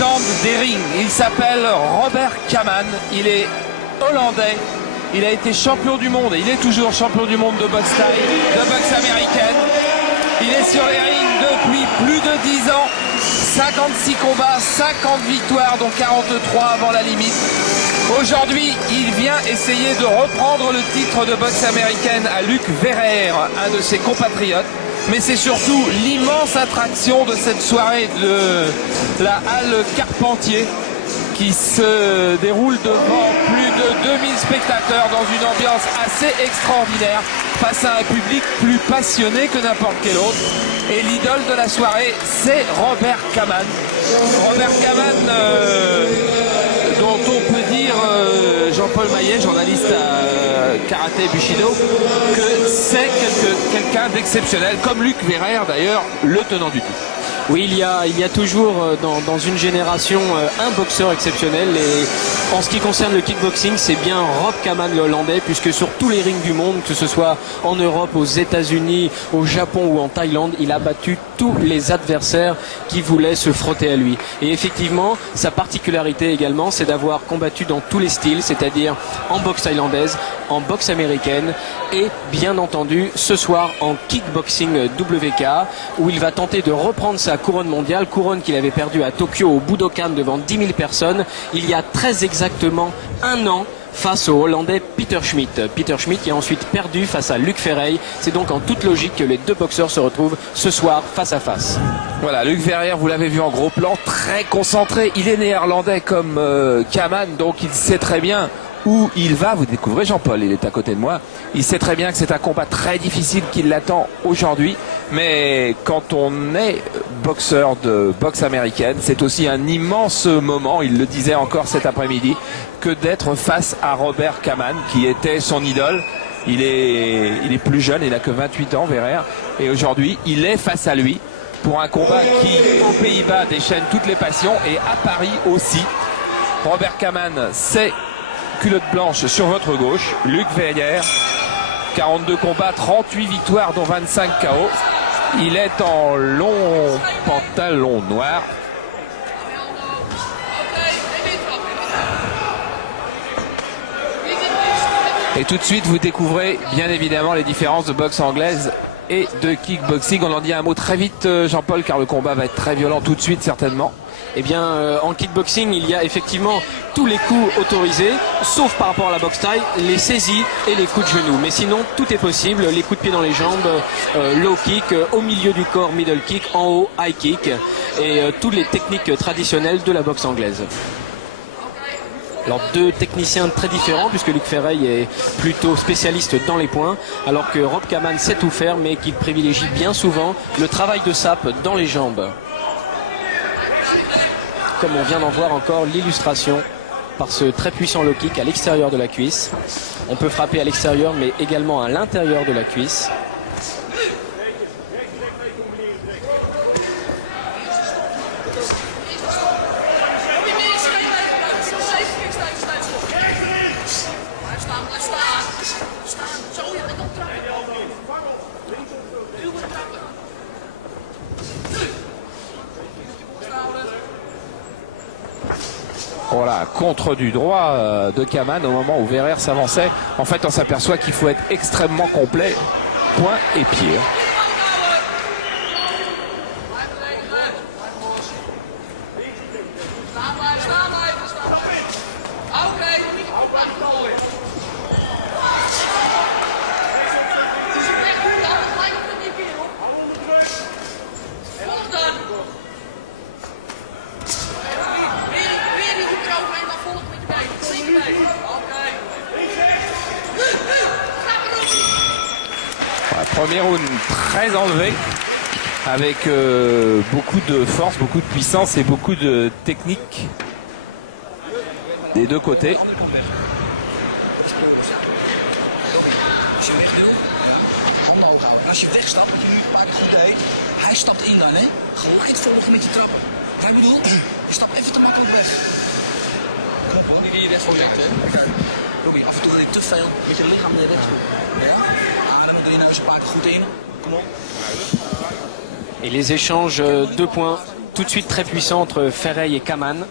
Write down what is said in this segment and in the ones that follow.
légende des rings. Il s'appelle Robert Kaman, il est hollandais, il a été champion du monde et il est toujours champion du monde de boxe thaï, de boxe américaine. Il est sur les rings depuis plus de 10 ans, 56 combats, 50 victoires, dont 43 avant la limite. Aujourd'hui, il vient essayer de reprendre le titre de boxe américaine à Luc Verreer, un de ses compatriotes. Mais c'est surtout l'immense attraction de cette soirée de la halle Carpentier qui se déroule devant plus de 2000 spectateurs dans une ambiance assez extraordinaire face à un public plus passionné que n'importe quel autre. Et l'idole de la soirée, c'est Robert Kaman. Robert Kaman, dont on peut dire, Jean-Paul Maillet, journaliste à Karaté Bushido, que c'est quelqu'un d'exceptionnel, comme Luc Verreer d'ailleurs, le tenant du titre. Oui, il y a toujours dans une génération un boxeur exceptionnel, et en ce qui concerne le kickboxing, c'est bien Rob Kaman, le Hollandais, puisque sur tous les rings du monde, que ce soit en Europe, aux États-Unis, au Japon ou en Thaïlande, il a battu tous les adversaires qui voulaient se frotter à lui. Et effectivement, sa particularité également, c'est d'avoir combattu dans tous les styles, c'est-à-dire en boxe thaïlandaise, en boxe américaine et bien entendu ce soir en kickboxing WK, où il va tenter de reprendre sa couronne mondiale, couronne qu'il avait perdue à Tokyo au Budokan devant 10 000 personnes il y a très exactement un an face au Hollandais Peter Schmidt. Peter Schmidt qui a ensuite perdu face à Luc Verreer. C'est donc en toute logique que les deux boxeurs se retrouvent ce soir face à face. Voilà, Luc Verreer, vous l'avez vu en gros plan, très concentré. Il est néerlandais comme Kaman, donc il sait très bien où il va. Vous découvrez Jean-Paul, il est à côté de moi. Il sait très bien que c'est un combat très difficile qui l'attend aujourd'hui. Mais quand on est boxeur de boxe américaine, c'est aussi un immense moment, il le disait encore cet après-midi, que d'être face à Robert Kaman, qui était son idole. Il est plus jeune, il n'a que 28 ans, Verreer. Et aujourd'hui, il est face à lui pour un combat qui, aux Pays-Bas, déchaîne toutes les passions. Et à Paris aussi, Robert Kaman, c'est culotte blanche sur votre gauche. Luc Verreer, 42 combats, 38 victoires, dont 25 KO. Il est en long pantalon noir. Et tout de suite, vous découvrez bien évidemment les différences de boxe anglaise et de kickboxing. On en dit un mot très vite, Jean-Paul, car le combat va être très violent tout de suite, certainement. Eh bien, en kickboxing, il y a effectivement tous les coups autorisés, sauf par rapport à la boxe thaï, les saisies et les coups de genoux. Mais sinon, tout est possible. Les coups de pied dans les jambes, low kick, au milieu du corps, middle kick, en haut, high kick, et toutes les techniques traditionnelles de la boxe anglaise. Alors deux techniciens très différents, puisque Luc Verreer est plutôt spécialiste dans les points, alors que Rob Kaman sait tout faire, mais qu'il privilégie bien souvent le travail de sape dans les jambes. Comme on vient d'en voir encore l'illustration par ce très puissant low kick à l'extérieur de la cuisse. On peut frapper à l'extérieur mais également à l'intérieur de la cuisse. Voilà, contre du droit de Kaman au moment où Verreer s'avançait. En fait, on s'aperçoit qu'il faut être extrêmement complet, point et pied. Premier round très enlevé, avec beaucoup de force, beaucoup de puissance et beaucoup de technique des deux côtés. Als je wegstapt, wat je nu een paar keer goed deed, hij stapt in dan, hè? Gelijk volgen met je trappen. Ik bedoel, je stapt even te makkelijk weg. Klopt, want die recht voor lekt, hè? Kijk, Robbie, af en toe te veel met je lichaam naar rechts toe. Ja? Dan doe je nou eens een paar keer goed in. Kom op. Et les échanges, 2 points tout de suite très puissant entre Ferreil et Kaman.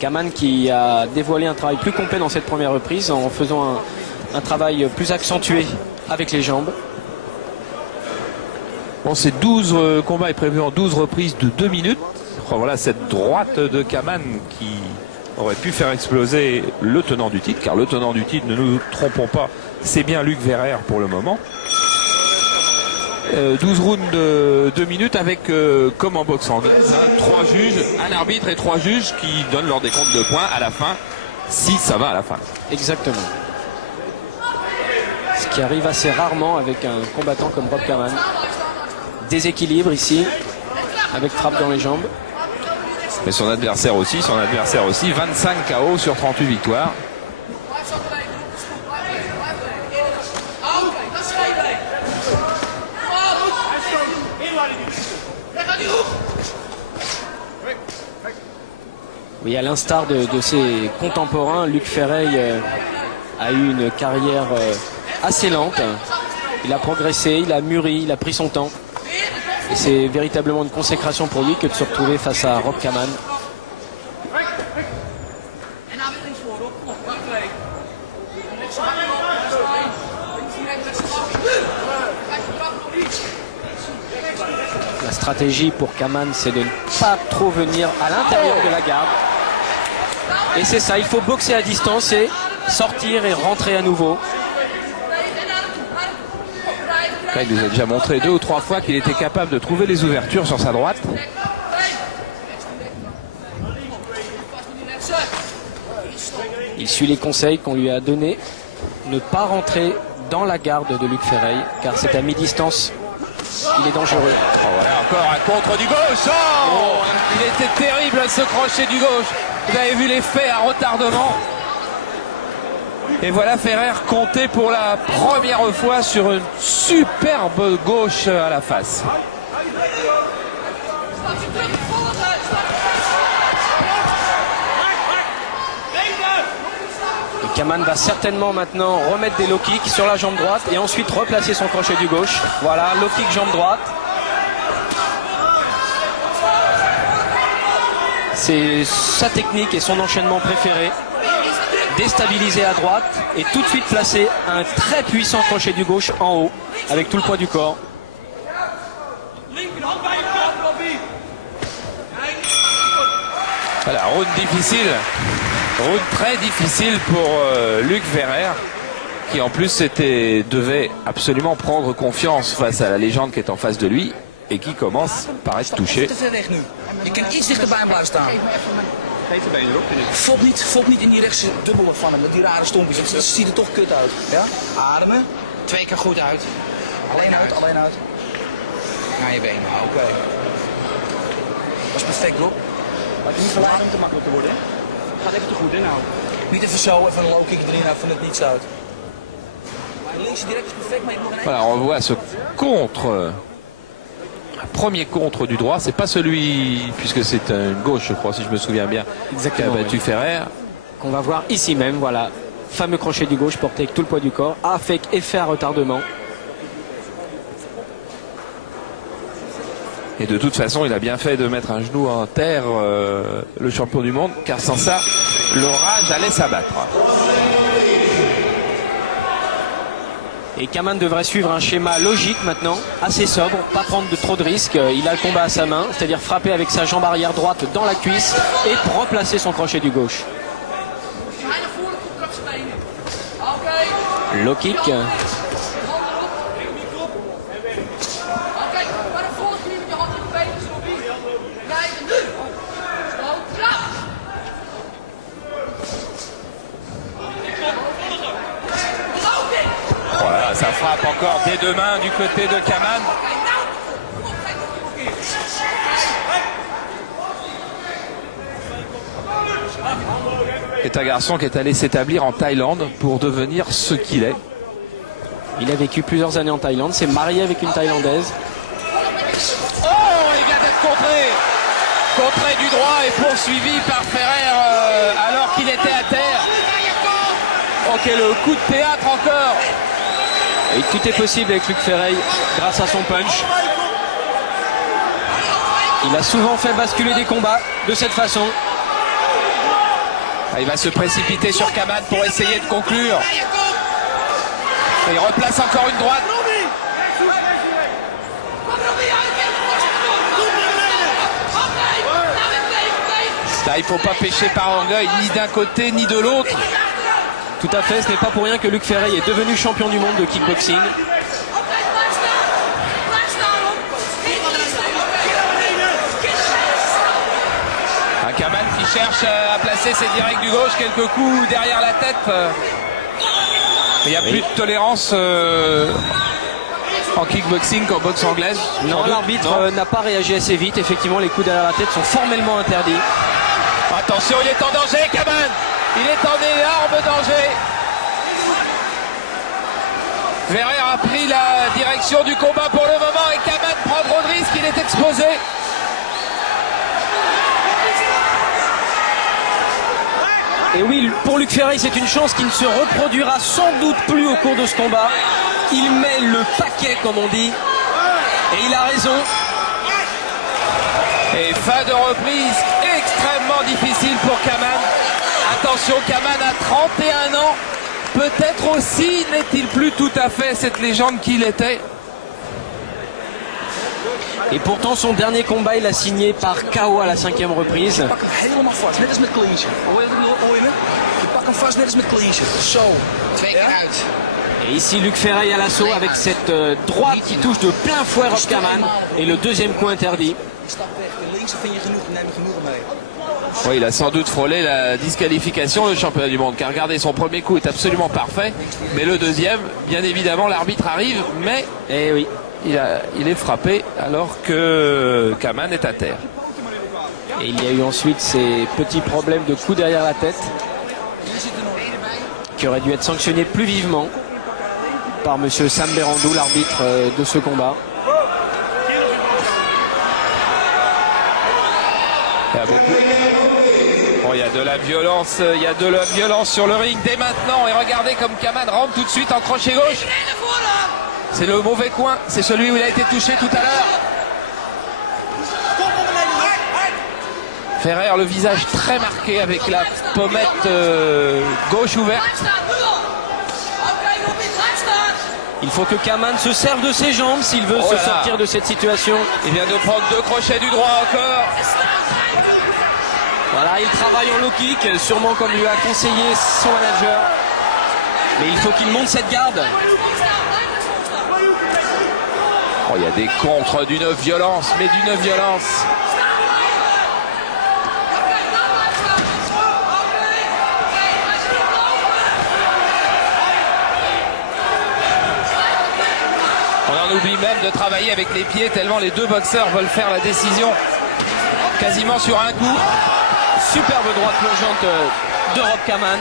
Kaman qui a dévoilé un travail plus complet dans cette première reprise en faisant un travail plus accentué avec les jambes. Bon, ces 12 combats est prévu en 12 reprises de 2 minutes. Oh, voilà cette droite de Kaman qui aurait pu faire exploser le tenant du titre, car le tenant du titre, ne nous trompons pas, c'est bien Luc Ferrer pour le moment. 12 rounds de 2 minutes avec, comme en boxe anglaise, 3 juges, un arbitre et 3 juges qui donnent leur décompte de points à la fin, si ça va à la fin. Exactement. Ce qui arrive assez rarement avec un combattant comme Rob Kaman. Déséquilibre ici, avec frappe dans les jambes. Mais son adversaire aussi, 25 KO sur 38 victoires. Oui, à l'instar de ses contemporains, Luc Ferreil a eu une carrière assez lente. Il a progressé, il a mûri, il a pris son temps. Et c'est véritablement une consécration pour lui que de se retrouver face à Rob Kaman. La stratégie pour Kaman, c'est de ne pas trop venir à l'intérieur de la garde. Et c'est ça, il faut boxer à distance et sortir et rentrer à nouveau. Il nous a déjà montré 2 ou 3 fois qu'il était capable de trouver les ouvertures sur sa droite. Il suit les conseils qu'on lui a donnés. Ne pas rentrer dans la garde de Luc Ferreil, car c'est à mi-distance. Il est dangereux. Oh, voilà, encore un contre du gauche. Oh, il était terrible ce crochet du gauche. Vous avez vu l'effet à retardement. Et voilà Ferrer compté pour la première fois sur une superbe gauche à la face. Et Kaman va certainement maintenant remettre des low kicks sur la jambe droite et ensuite replacer son crochet du gauche. Voilà, low kick jambe droite. C'est sa technique et son enchaînement préféré. Déstabiliser à droite et tout de suite placer un très puissant crochet du gauche en haut avec tout le poids du corps. Voilà, round difficile, round très difficile pour Luc Ferrer, qui en plus devait absolument prendre confiance face à la légende qui est en face de lui et qui commence par être touché. Valt niet in die rechtse dubbele van hem, met die rare stompjes. Het ziet er toch kut uit. Ja? Ademen. 2 keer goed uit. Alleen uit, alleen uit. Naar je benen. Oké. Dat is perfect, Rob. Maar het is niet verlaten om te makkelijk te worden, hè? Gaat even te goed, hè, nou. Niet even zo, even een low kick erin, nou, van het niets uit. Maar links direct is perfect, maar ik moet een... Voilà, on voit ce contre... Premier contre du droit, c'est pas celui, puisque c'est une gauche, je crois, si je me souviens bien, qui a battu Ferrer. Qu'on va voir ici même, voilà. Fameux crochet du gauche porté avec tout le poids du corps, avec effet à retardement. Et de toute façon, il a bien fait de mettre un genou en terre, le champion du monde, car sans ça, l'orage allait s'abattre. Et Kaman devrait suivre un schéma logique maintenant, assez sobre, pas prendre trop de risques. Il a le combat à sa main, c'est-à-dire frapper avec sa jambe arrière droite dans la cuisse et replacer son crochet du gauche. Low kick. Voilà, ça frappe encore des 2 mains du côté de Kaman. C'est un garçon qui est allé s'établir en Thaïlande pour devenir ce qu'il est. Il a vécu plusieurs années en Thaïlande, s'est marié avec une Thaïlandaise. Oh, il vient d'être contré. Contré du droit et poursuivi par Ferrer alors qu'il était à terre. Ok, le coup de théâtre encore. Et tout est possible avec Luc Ferreil grâce à son punch. Il a souvent fait basculer des combats de cette façon. Il va se précipiter sur Kaman pour essayer de conclure. Il replace encore une droite. Là, il ne faut pas pêcher par orgueil, ni d'un côté ni de l'autre. Tout à fait, ce n'est pas pour rien que Luc Ferry est devenu champion du monde de kickboxing. Kaman qui cherche à placer ses directs du gauche, quelques coups derrière la tête. Il n'y a plus de tolérance en kickboxing qu'en boxe anglaise. Non, l'arbitre n'a pas réagi assez vite. Effectivement, les coups derrière la tête sont formellement interdits. Attention, il est en danger, Kaman. Il est en énorme danger. Ferrer a pris la direction du combat pour le moment et Kaman prend trop de risques, il est exposé. Et oui, pour Luc Ferry, c'est une chance qui ne se reproduira sans doute plus au cours de ce combat. Il met le paquet, comme on dit. Et il a raison. Et fin de reprise extrêmement difficile pour Kaman. Attention, Kaman a 31 ans. Peut-être aussi n'est-il plus tout à fait cette légende qu'il était. Et pourtant, son dernier combat, il a signé par KO à la 5e reprise. Pak hem helemaal vast, net als met clinchen. Hoor je me? Je pak hem vast, net als met clinchen. Zo, 2 keer uit. Et ici, Luc Ferry à l'assaut avec cette droite qui touche de plein fouet Rob Kaman. Et le deuxième coup interdit. Stap weg, links vind je genoeg, neem er genoeg mee. Oui, il a sans doute frôlé la disqualification, le championnat du monde. Car regardez, son premier coup est absolument parfait. Mais le deuxième, bien évidemment, l'arbitre arrive. Mais Eh oui. il est frappé alors que Kaman est à terre. Et il y a eu ensuite ces petits problèmes de coups derrière la tête qui auraient dû être sanctionnés plus vivement par monsieur Sam Berandou, l'arbitre de ce combat. Il y a beaucoup. Oh, il y a de la violence sur le ring dès maintenant. Et regardez comme Kaman rentre tout de suite en crochet gauche. C'est le mauvais coin, c'est celui où il a été touché tout à l'heure. Ferrer, le visage très marqué avec la pommette gauche ouverte. Il faut que Kaman se serve de ses jambes s'il veut se sortir de cette situation. Il vient de prendre 2 crochets du droit encore. Voilà, il travaille en low kick, sûrement comme lui a conseillé son manager. Mais il faut qu'il monte cette garde. Oh, il y a des contres d'une violence, mais d'une violence. On en oublie même de travailler avec les pieds tellement les deux boxeurs veulent faire la décision quasiment sur un coup. Superbe droite plongeante de Rob Kaman,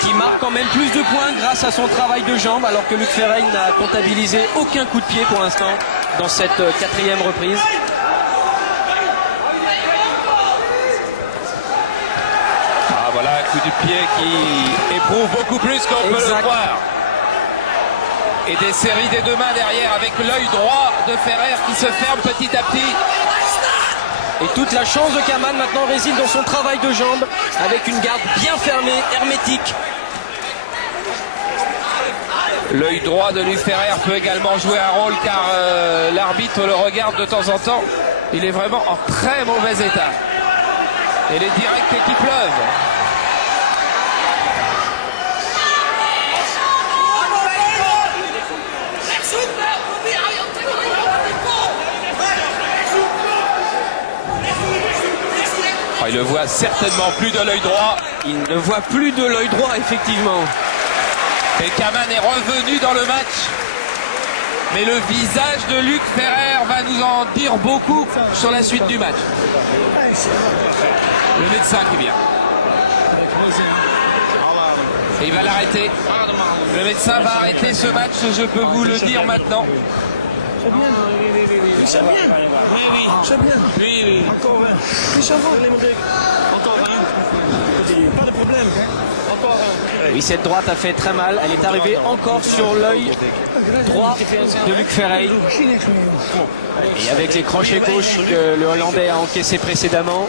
qui marque quand même plus de points grâce à son travail de jambes, alors que Luc Ferry n'a comptabilisé aucun coup de pied pour l'instant dans cette 4e reprise. Ah voilà, un coup de pied qui éprouve beaucoup plus qu'on peut le croire. Et des séries des 2 mains derrière avec l'œil droit de Ferrer qui se ferme petit à petit. Et toute la chance de Kaman maintenant réside dans son travail de jambes, avec une garde bien fermée, hermétique. L'œil droit de Luc Ferrer peut également jouer un rôle car l'arbitre le regarde de temps en temps. Il est vraiment en très mauvais état. Et les directs qui pleuvent. Il ne voit certainement plus de l'œil droit. Il ne voit plus de l'œil droit, effectivement. Et Kaman est revenu dans le match. Mais le visage de Luc Ferrer va nous en dire beaucoup sur la suite du match. Le médecin qui vient. Et il va l'arrêter. Le médecin va arrêter ce match, je peux vous le dire maintenant. C'est bien. Oui. C'est bien. Oui. Encore un. Oui, ça va. Encore un. Pas de problème. Encore un. Oui, cette droite a fait très mal. Elle est arrivée encore sur l'œil droit de Luc Ferreira. Et avec les crochets gauches que le Hollandais a encaissé précédemment.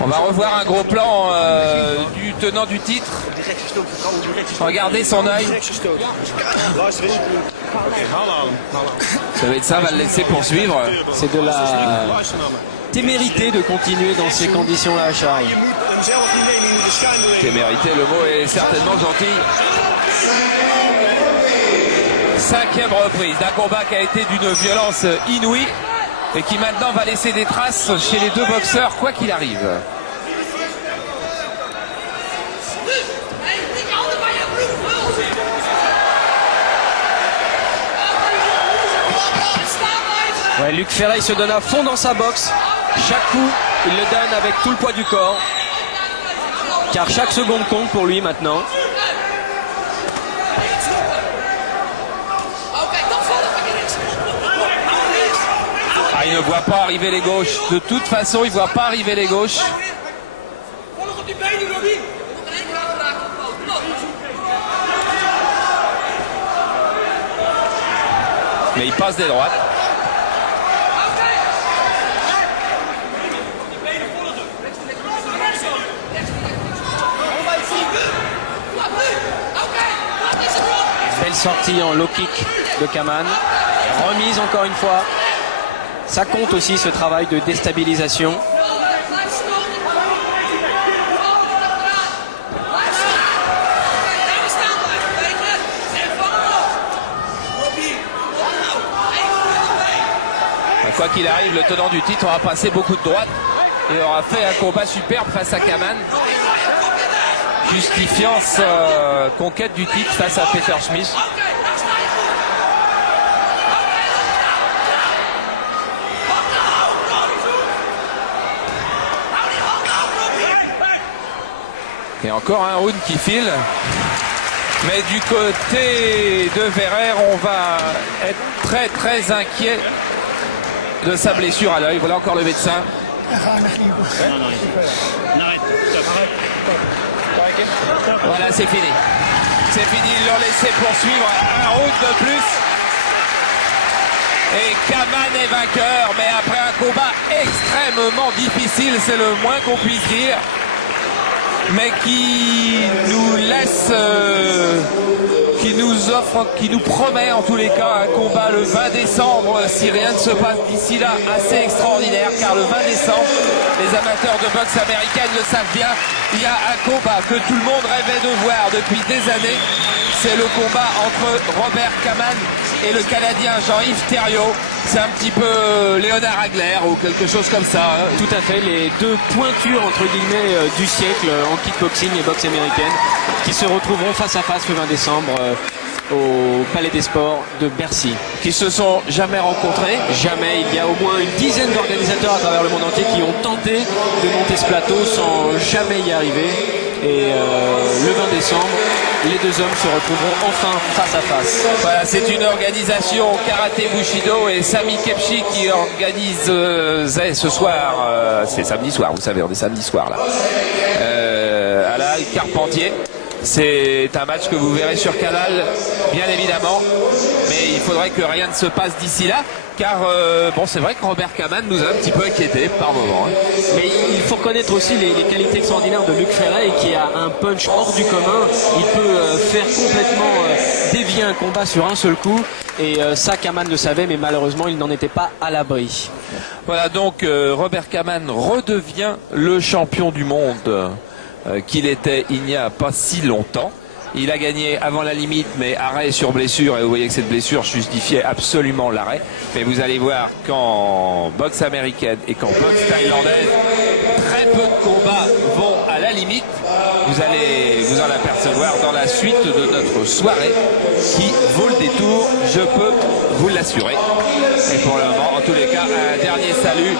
On va revoir un gros plan du tenant du titre. Regardez son œil. Le médecin va le laisser poursuivre. C'est de la témérité de continuer dans ces conditions-là, Charles. Témérité, le mot est certainement gentil. 5e reprise d'un combat qui a été d'une violence inouïe et qui maintenant va laisser des traces chez les deux boxeurs, quoi qu'il arrive. Ouais, Luc Ferreira se donne à fond dans sa boxe. Chaque coup, il le donne avec tout le poids du corps. Car chaque seconde compte pour lui maintenant. Ah, il ne voit pas arriver les gauches. De toute façon, il ne voit pas arriver les gauches. Mais il passe des droites. Belle sortie en low kick de Kaman. Remise encore une fois. Ça compte aussi ce travail de déstabilisation. Quoi qu'il arrive, le tenant du titre aura passé beaucoup de droites et aura fait un combat superbe face à Kaman, justifiant sa conquête du titre face à Peter Smith. Et encore un round qui file. Mais du côté de Ferrer, on va être très inquiet de sa blessure à l'œil. Voilà encore le médecin. Voilà, c'est fini. C'est fini, ils l'ont laissé poursuivre un round de plus. Et Kaman est vainqueur, mais après un combat extrêmement difficile, c'est le moins qu'on puisse dire. Mais qui nous laisse, qui nous offre, qui nous promet en tous les cas un combat le 20 décembre, si rien ne se passe d'ici là, assez extraordinaire, car le 20 décembre, les amateurs de boxe américaine le savent bien, il y a un combat que tout le monde rêvait de voir depuis des années, c'est le combat entre Robert Kaman et le Canadien Jean-Yves Thériault. C'est un petit peu Léonard Agler ou quelque chose comme ça. Tout à fait, les deux pointures entre guillemets du siècle en kickboxing et boxe américaine qui se retrouveront face à face le 20 décembre au Palais des Sports de Bercy. Qui se sont jamais rencontrés. Jamais, il y a au moins une dizaine d'organisateurs à travers le monde entier qui ont tenté de monter ce plateau sans jamais y arriver. Et le 20 décembre, les deux hommes se retrouveront enfin face à face. Voilà, c'est une organisation Karaté Bushido et Sami Kepchi qui organisait ce soir, c'est samedi soir, vous savez, on est samedi soir là, à la Carpentier. C'est un match que vous verrez sur Canal, bien évidemment, mais il faudrait que rien ne se passe d'ici là, car bon, c'est vrai que Robert Kaman nous a un petit peu inquiétés par moment. Mais il faut reconnaître aussi les qualités extraordinaires de Luc Ferreira qui a un punch hors du commun. Il peut faire complètement dévier un combat sur un seul coup. Et ça, Kaman le savait, mais malheureusement, il n'en était pas à l'abri. Voilà, donc Robert Kaman redevient le champion du monde qu'il était il n'y a pas si longtemps. Il a gagné avant la limite, mais arrêt sur blessure, et vous voyez que cette blessure justifiait absolument l'arrêt. Mais vous allez voir qu'en boxe américaine et qu'en boxe thaïlandaise, très peu de combats vont à la limite. Vous allez vous en apercevoir dans la suite de notre soirée qui vaut le détour, je peux vous l'assurer. Et pour le moment, en tous les cas, un dernier salut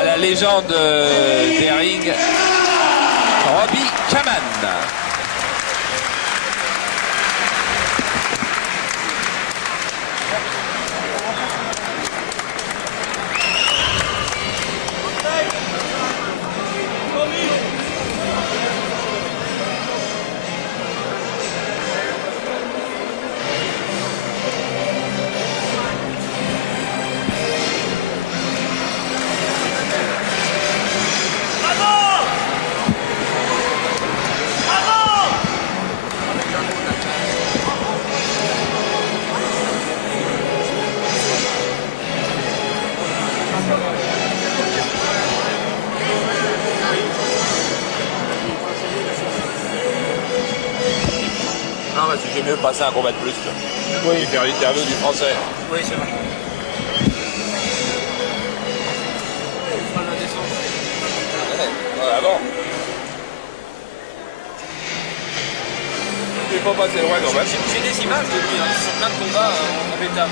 à la légende des rings, Robbie Kaman. J'ai mieux passer un combat de plus. Oui. Et faire l'interview du français. Oui, c'est vrai. Avant. Il faut passer loin quand même. J'ai des images de lui sur plein de combats en bêta.